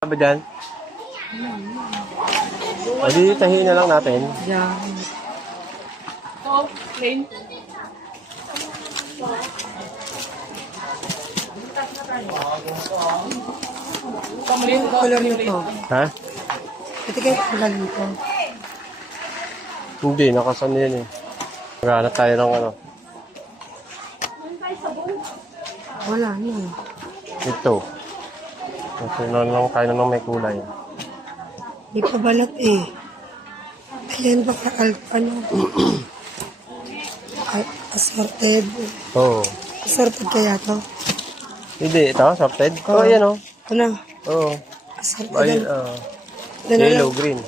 Ba dyan? O di, tahiin na lang natin. Yan. Ito, plain. Ano color nito? Ha? Ito kayo color nito. Hindi, nakasan yan eh. Maghanap tayo ng ano. Wala yun. Ito. Ito na lang tayo ng may kulay. Di pa balat eh. Ayan baka ano. Assorted. Oo. Assorted kaya to? Hindi, ito, sorted. Oo, Oo. yan o. Ito na. Oo. Assorted. Ay, Ito na yellow, lang. green.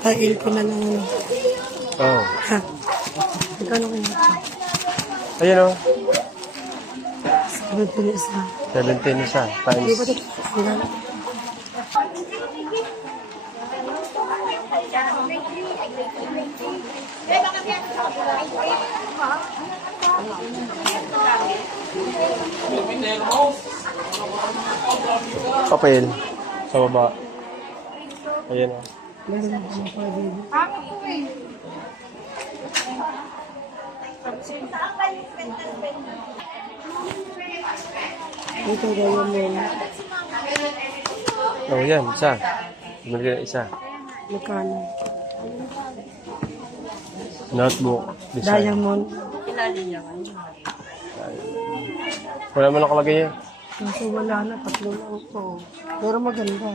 Tail ko na lang. Ano. Oo. Ha? Magkano kaya ito? Ayan o. 17 isa. 17 isa. Hindi ba Times. ito? Hanggang. Papel. Sa baba. Ayan o. Meron ako ng pwede. Ito gawin mo. Oh, yan. Isa. Bumili ka ng isa. Magkano? Notebook. Design. Diamond. Wala mo nakalagay yan. Kasi wala na, tatlo lang ito. Pero maganda.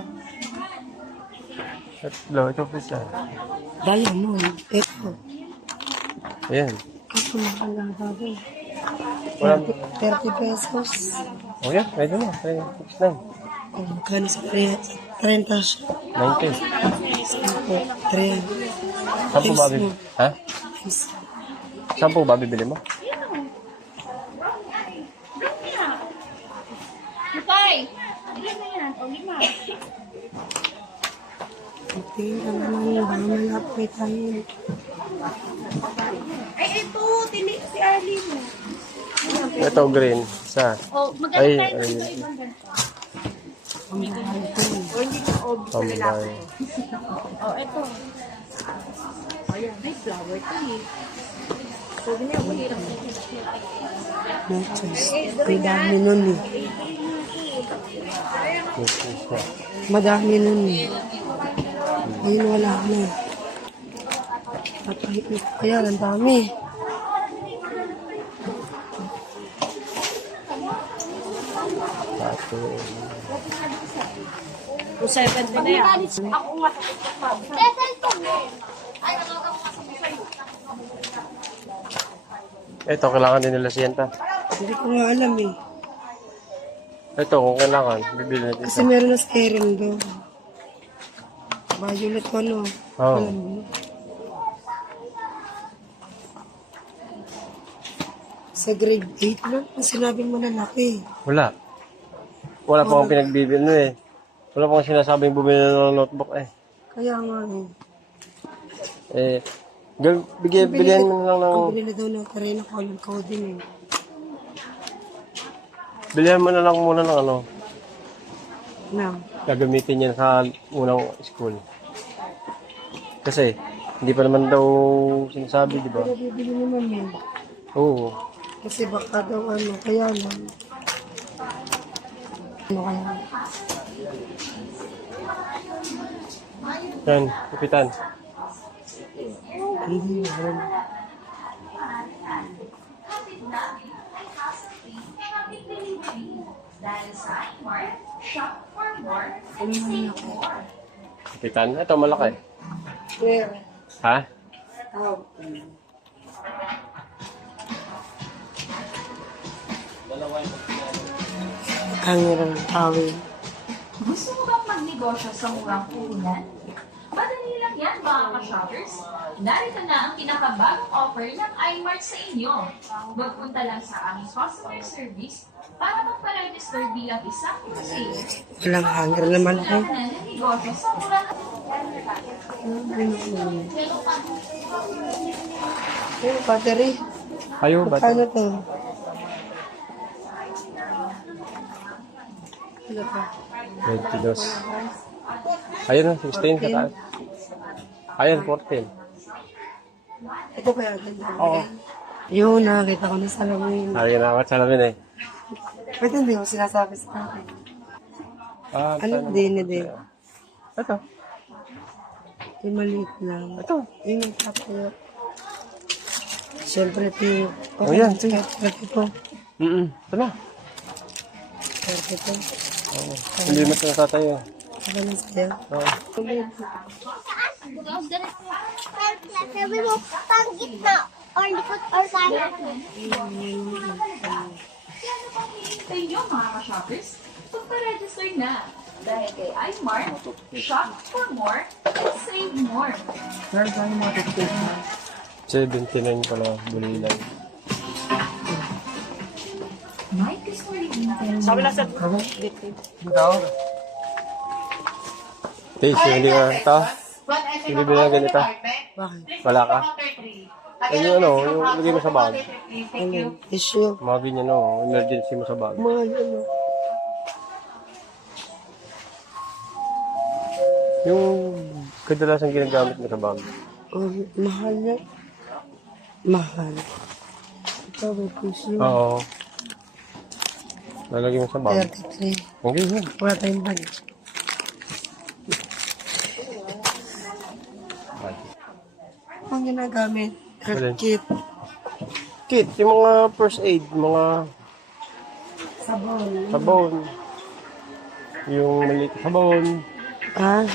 Tatlo. Ito po isa. Diamond. Ito. Ayan. Kaso mahal lang sabi. Wala. 30 pesos. Oh, yan. Medyo na. Ay, fix na. O, magkano sa 30 siya. 90. 3. Saan po ba bibili? Ha? Saan po ba bibili mo? Lukay! Ilan na yan? O, 5. Tingnan naman, baka malapit tayo. Ay, ito! Si Arlene. Ito, green. Isa. O, Ay, maganda tayo ay. dito ibang ganito. Ang mahal ko. O, hindi na obvious sa lalaki. Pambay. O, ito. Ayan, may flower to eh. Pwede na yung mahirap na yun. Nachos. Ang dami nun eh. Yes, isa. Madami nun eh. Ngayon wala na. Kaya ang dami. Tato. O, 70 na yan. Ako nga. Ito, kailangan din nila siyenta. Hindi ko nga alam eh. Ito, kung kailangan, bibili natin Kasi isa. meron na steering doon. Violet ko no. Oo. Alam mo. Sa grade 8 lang, ang sinabing mo lalaki. Wala. Wala pa akong pinagbibili ano eh. Wala pa akong sinasabing bumili ng notebook eh. Kaya nga eh. Eh, girl, bigyan mo na lang ng... Ang binili daw ng Karina color coding eh. Bilihan mo na lang muna ng ano. Na. Gagamitin yan sa unang school. Kasi, hindi pa naman daw sinasabi, di ba? Pero bibili naman yun. Oo. Kasi baka daw ano, kaya lang. Ano kaya? Yan, kapitan. Hindi naman. Ano naman ako? Kapitan, ito malaki. Where? Ha? How? Ang hirang tawin. Gusto mo bang magnegosyo sa murang puhunan? Madali lang yan mga ka-shoppers. Narito na ang pinakabagong offer ng iMart sa inyo. Magpunta lang sa aming customer service para magpa-register bilang isang kusay. Walang hanger naman ako. Wala ka na ng negosyo sa murang Oh, battery. Ayaw ba? Paano to? Ano pa? 22. Ayun na, 16 sa taas. Ayun, 14. Ito kaya ganda. Oo. Yun, nakakita ko na sa lamin. Ayun na, sa salamin eh. Pwede hindi mo sinasabi sa akin. Ah, Ano din, din? Ito. Yung maliit lang. Ito. Yung nagtapo. Siyempre, ito. Oh, yan, sige. Ito. Ito na. Ito. Hindi mo ito natatayo. Ano na sa'yo? Oo. Sabi mo, pang gitna or likod or kanan. Sa inyo mga ka-shoppers, magpa-register na. Dahil kay iMart, shop for more and save more. 79 pala, bulilan. May customer details. Taste, hindi ka. Ito. Hindi bilang ganito. Bakit? Wala ka. Yung ano, yung lagay mo sa bag. Ano? Tissue. Mga ganyan, no? Emergency mo sa bag. Mga yun. Oh. Yung kadalasan ginagamit mo sa bag. Oh, mahal yan. Mahal. Ito, may tissue. Oo. Lalagay mo sa bag. 33. Okay, yun. Wala tayong bag. Ang ginagamit. Alin? Kit. Kit, yung mga first aid, mga Sabon. sabon. Yung maliit na sabon, Ah,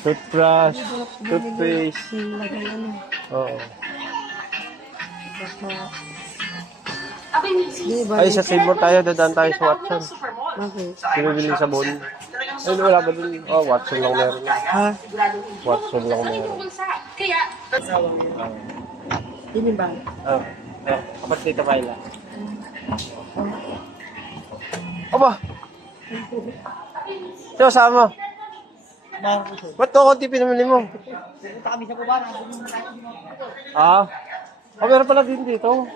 toothbrush, toothpaste. lagay ano. Oo. Baka, Abay, Mrs. di ba? Ay, sa Seymour tayo, dadaan tayo sa Watson. Bakit? Pinabili yung sabon. Ay, wala ba dun? Oh, Watson lang meron. Ha? Watson lang meron. Kaya, Yun yung ba? Oh, kapag dito Kyla. Aba! Ito, sama. Ba't to konti pinamili mo? Ah? Oh, meron pala din dito.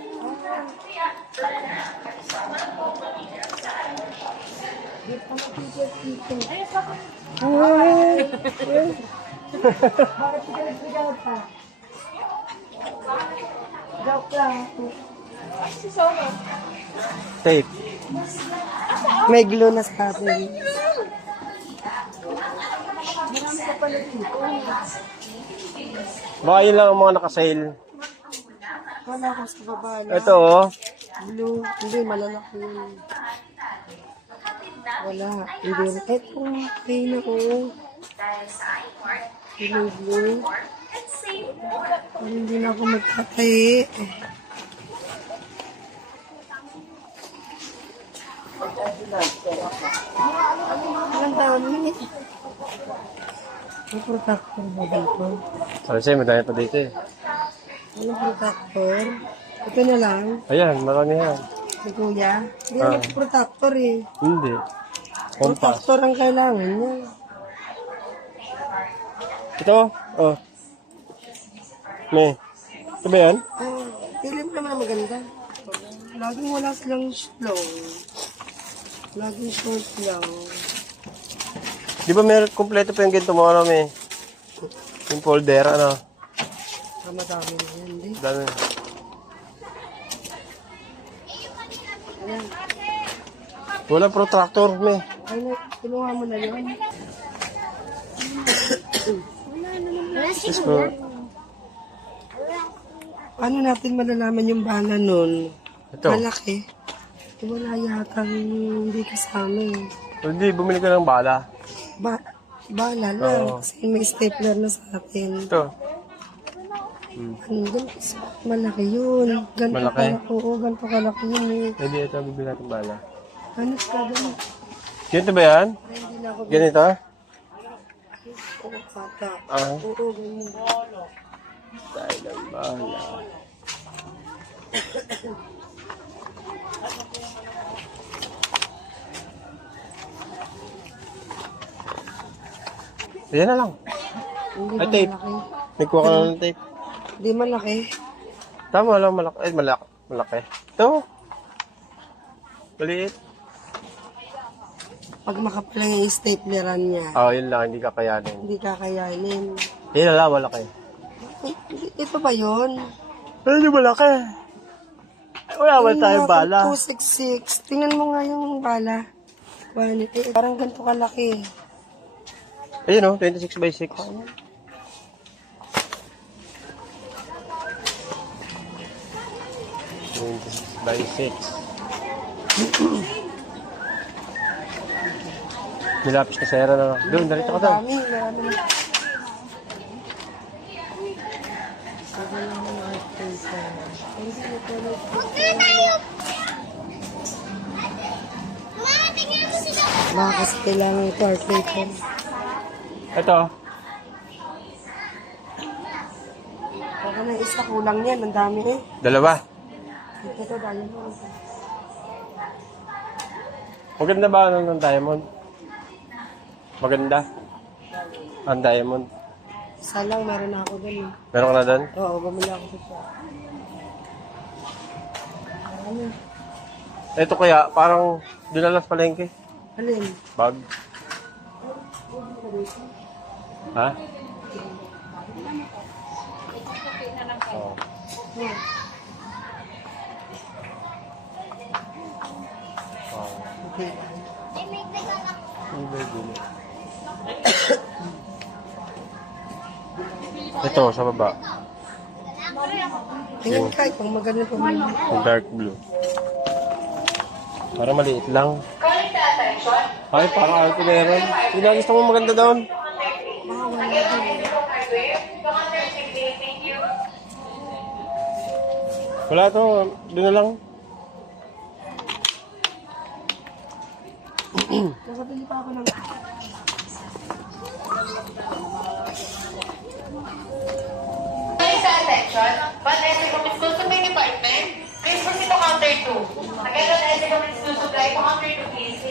Tape. May glue na sa atin. Baka yun lang ang mga nakasale. Wala ko sa baba. Ito, oh. Blue. Hindi, malalaki yun. Wala. Hindi. Eto, kain ako. Blue, blue. Parang hindi na ako magkatahi. Ang dami. May protector ba dito? Sabi sa'yo, madami pa dito eh. Ano protector? Ito na lang. Ayan, marami yan. Si kuya. Hindi naman protector eh. Hindi. Compass. Protector ang kailangan niya. Ito, oh. May. Ito ba yan? Oh, pili mo naman ang maganda. Laging wala silang long. Laging short lang. Di ba meron kompleto pa yung ganito mo, ano, may? Yung folder, ano? Madami na yan, di. Dami. Ayan. Wala protractor, may. Ay, tulungan mo na yun. Yes, po. Paano natin malalaman yung bala nun? Ito. Malaki. Wala yata hindi kasama eh. Hindi, bumili ka ng bala. Bala lang. Oo. Kasi may stapler na sa atin. Ito. Ganito, malaki yun. Ganito Malaki? Oo, ganito kalaki yun eh. Hindi, ito, bibili natin bala. Hanap ka ganun. Ganito ba yan? Ay, hindi na ako Ganito? Oo, kata. Ah, Oo, ganyan. tayo ng bala. Ayan na lang. Hindi Ay, ba tape. malaki? Nagkuha ka na ng tape. Hindi malaki. Tama lang, malaki. Ay, malaki. Ito. Maliit. Pag makapal lang yung stapleran niya, Oh, yun lang, hindi kakayanin. hindi kakayanin. Yun lang, malaki. Ito ba yun? Hindi malaki. Wala ba tayong bala? 266. Tingnan mo nga yung bala. Parang ganito kalaki. Ayun o, 26 by 6. By 6. Nilapis na sera na. Doon, narito ka doon. Marami na. Punta na tayo. Mama, tingnan mo sila. Baka kasi kailangan ito arcade. Ito. Baka na isa kulang yan. Ang dami eh. Dalawa. Ito dahil mo. Maganda ba ano ng diamond? Maganda. Ang diamond. Isa lang, meron na ako dun eh. Meron ka na doon? Oo, bumili ako sa siya. Ito kaya, parang dinalas palengke. Alin? Bag. Ha? Oh. Oh. Okay. Ito, sa baba. Tingnan kahit pang maganda pa mo. Yung dark blue. Parang maliit lang. Ay, parang ako meron. Sino ang gusto mo maganda doon? Wala to. Doon na lang. Nakabili pa ako ng... Please attention. One entry from school to main department. Please proceed to counter 2. Again, one entry from school supply to counter 2, please.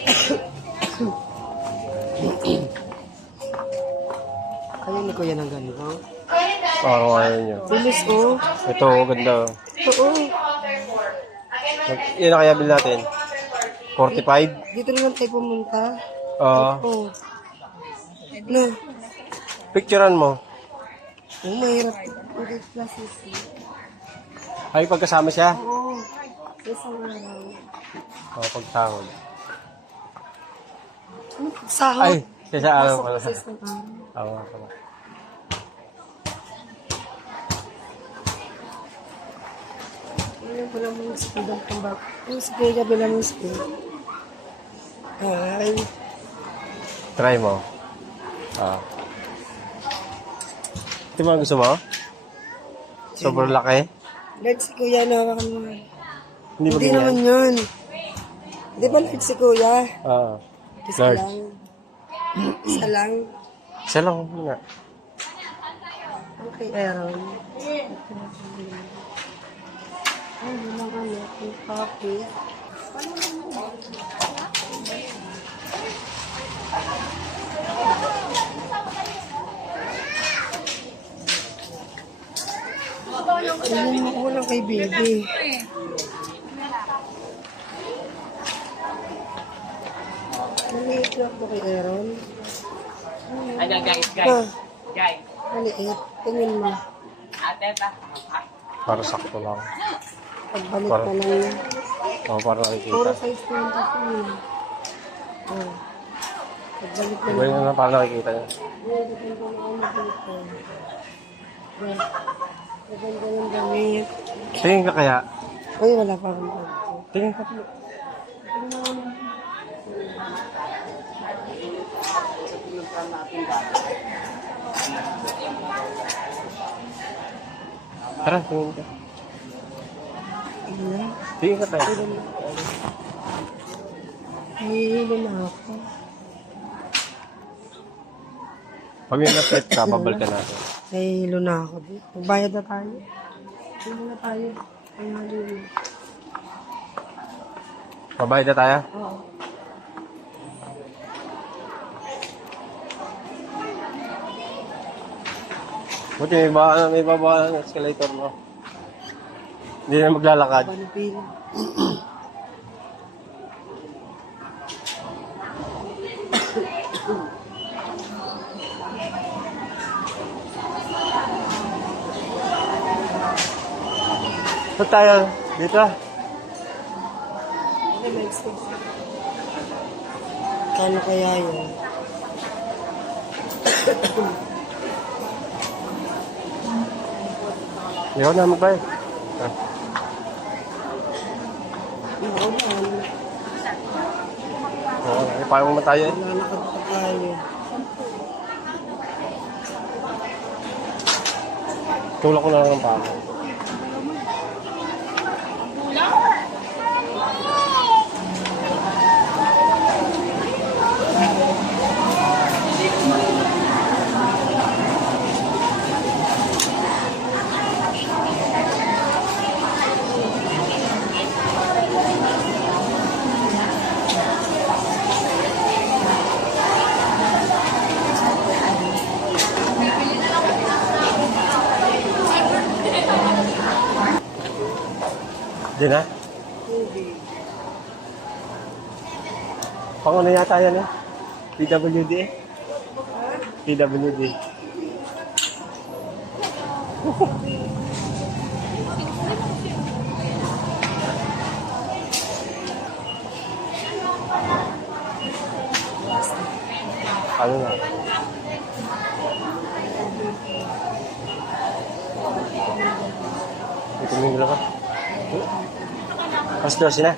Ayaw ni Kuya ng ganito. Current data. Parang ayaw nyo. Bilis oh. Ito, ganda. Oo. Counter 4. Again, one entry Yan ang kaya bill natin. to counter 4, please. 45. Dito na lang tayo pumunta. Oo. Oo. Na. Picturean mo. Oh, mahirap. Okay, classes. Ay, pagkasama siya. Oo. Isang araw. Oo, pagsahod. Sahod. Ay, sa araw Pasok pala. sa isang araw. Oo, pala. Ayun, wala mong school ng tambak. Yung school ka, wala mong school. Ay. Try mo. Ah. Ito mo ang gusto mo? Sobrang laki? Lord, si Kuya, nawakan mo. Hindi ba Hindi ganyan? naman yun. Di ba Lord si Kuya? Oo. Isa Large. lang. Isa lang. Isa lang muna. Okay, Aaron. Ay, wala ka na. Yung coffee. Hindi mo ko lang kay baby. Maliit lang po kay Aaron. Ayan guys, Ah, guys. maliit. Tingin mo. Ate, ta. Para sakto lang. Pagbalik ka lang niya. Oo, para Puro nakikita. size na yung kasi yun. Oh. Pagbalik ka Iba lang. yun na para nakikita niya. Maganda yung damit. Tingin ka kaya? Ay, wala pa akong damit. Tingin ka. Tara, tingin ka. Ayan. Tingin ka tayo. Nahihilo na ako. Pag may na-set ka, babalikan natin. Nahihilo na ako. Magbayad na tayo. Hindi na tayo. Ay, nahihilo. Babayad na tayo? Oo. Buti may baba ng escalator mo. Hindi na maglalakad. Banipil. Saan tayo? Dito? Okay, next week. Kano kaya yun? Ikaw na magbayad. Ah. Oo, paano mo tayo eh? Lalakad pa tayo. Tulak ko na lang ng pako. Diyan na? Panguna yata yan eh. PWD eh. PWD. Ano na? Ito mo yung dalawa. Mas 12 na.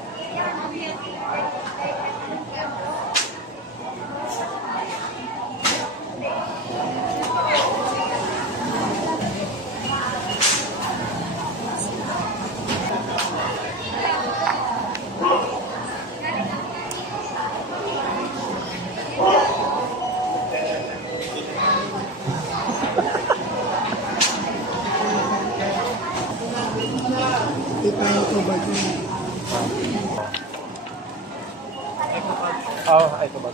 Hindi tayo ito ba ito? Oo, ay ito ba?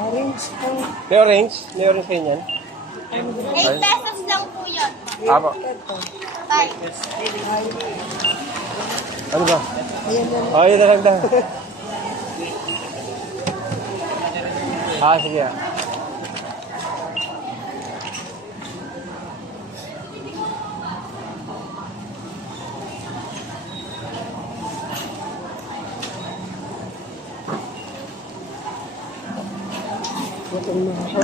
Orange po. May orange? May orange kayo niyan? 8 pesos lang po yun. Apo. Ito. Tay. Ano ba? Ayan na. Oh, yun na lang daw. Sige ah. Gutom na ako.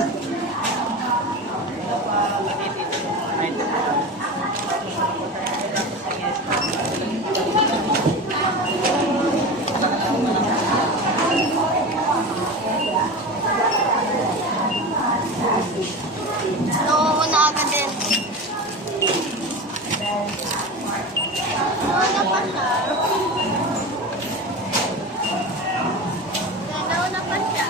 Nauuna agad din. Nauuna pa siya. Nauna pa siya.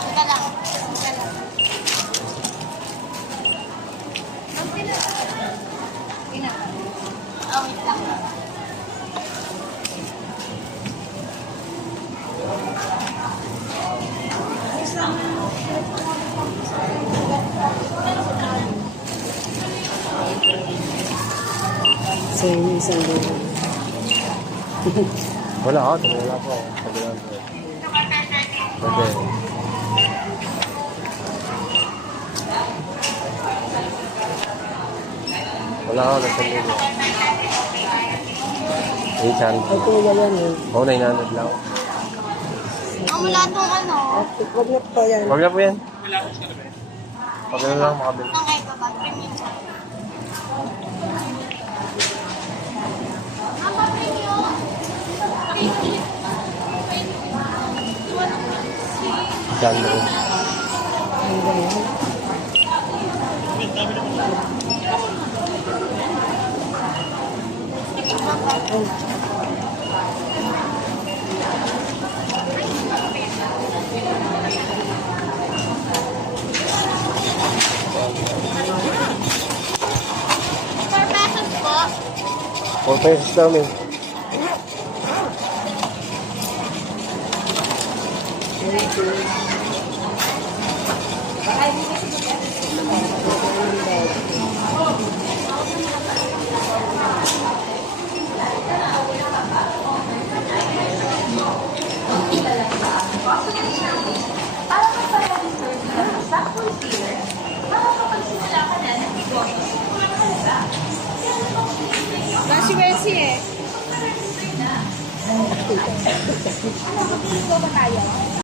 Teka lang. Teka lang. Oh, wait lang. Same, isang doon. Wala ako, wala po. Sabihan ko. Okay. Wala ako, nasa nilo. 800. Ay, kuya yan eh. Oo, 900 lang. Ang wala tong ano. Huwag na po yan. Huwag na po yan. Huwag na lang makabili. Ang kay Baba. Premium siya. Mama, premium. Diyan mo. Ano ba yan? $4 po. 4 pesos daw eh. Para sa pag-reserve ng stock concealer, kasi eh. Ano, mag-go ba tayo?